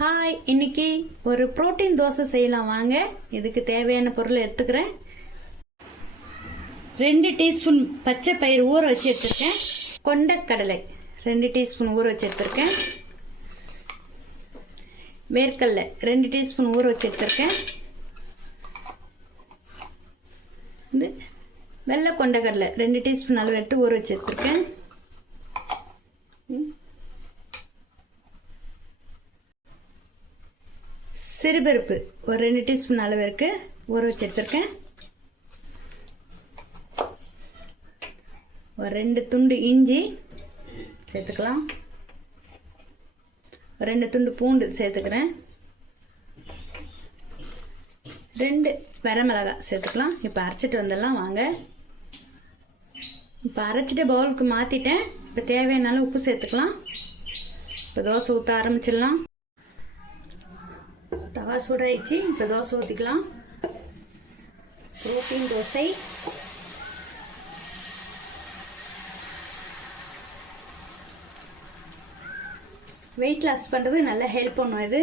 Hi, இன்னைக்கு ஒரு protein dosa செய்யலாம் வாங்க. இதுக்கு தேவையான பொருள் எடுத்துக்கிறேன். 2 டீஸ்பூன் பச்சை பயிர் ஊற வச்சு எடுத்துருக்கேன். கொண்டக்கடலை 2 டீஸ்பூன் ஊற வச்சு எடுத்துருக்கேன். வேர்க்கடலை 2 டீஸ்பூன் ஊற வச்சு எடுத்துருக்கேன். இது வெள்ளை கொண்டக்கடலை 2 டீஸ்பூன் அளவு எடுத்து ஊற வச்சு எடுத்துருக்கேன். சிறுபருப்பு ஒரு 2 டீஸ்பூன் அளவிற்கு ஊற வச்சு எடுத்துருக்கேன். ஒரு 2 துண்டு இஞ்சி சேர்த்துக்கலாம். ஒரு 2 துண்டு பூண்டு சேர்த்துக்கிறேன். 2 வரமிளகாய் சேர்த்துக்கலாம். இப்போ அரைச்சிட்டு வந்துடலாம் வாங்க. இப்போ அரைச்சிட்டு பவுலுக்கு மாற்றிட்டேன். இப்போ தேவையான உப்பு சேர்த்துக்கலாம். இப்போ தோசை ஊற்ற ஆரம்பிச்சிடலாம். தவா சூடாயிடுச்சு. இப்போ தோசை ஊற்றிக்கலாம். புரோட்டீன் தோசை. வெயிட் லாஸ் பண்ணுறது நல்லா ஹெல்ப் பண்ணும் இது.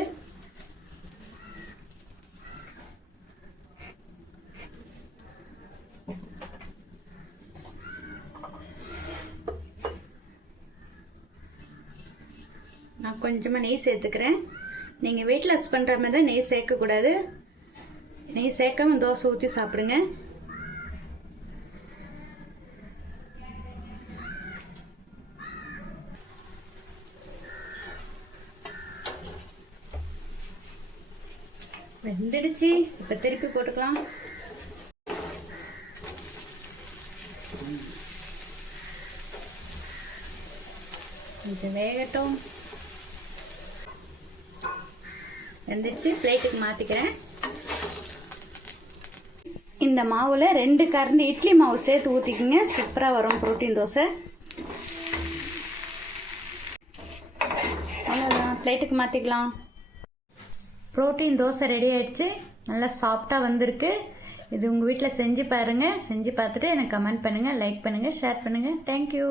நான் கொஞ்சமாக நெய் சேர்த்துக்கிறேன். நீங்கள் வெயிட் லாஸ் பண்ணுற மாதிரி தான் நெய் சேர்க்கக்கூடாது. நெய் சேர்க்காம தோசை ஊற்றி சாப்பிடுங்க. வெந்துடுச்சு. இப்போ திருப்பி போட்டுக்கலாம். கொஞ்சம் வேகட்டும். வெந்துடுச்சு. பிளேட்டுக்கு மாற்றிக்கிறேன். இந்த மாவில் 2 கரண்டி இட்லி மாவு சேர்த்து ஊற்றிக்கிங்க. சூப்பராக வரும் புரோட்டீன் தோசை. அவ்வளோதான், பிளேட்டுக்கு மாற்றிக்கலாம். புரோட்டீன் தோசை ரெடி ஆகிடுச்சு. நல்லா சாஃப்டாக வந்திருக்கு. இது உங்கள் வீட்டில் செஞ்சு பாருங்கள். செஞ்சு பார்த்துட்டு எனக்கு கமெண்ட் பண்ணுங்கள், லைக் பண்ணுங்கள், ஷேர் பண்ணுங்கள். தேங்க்யூ.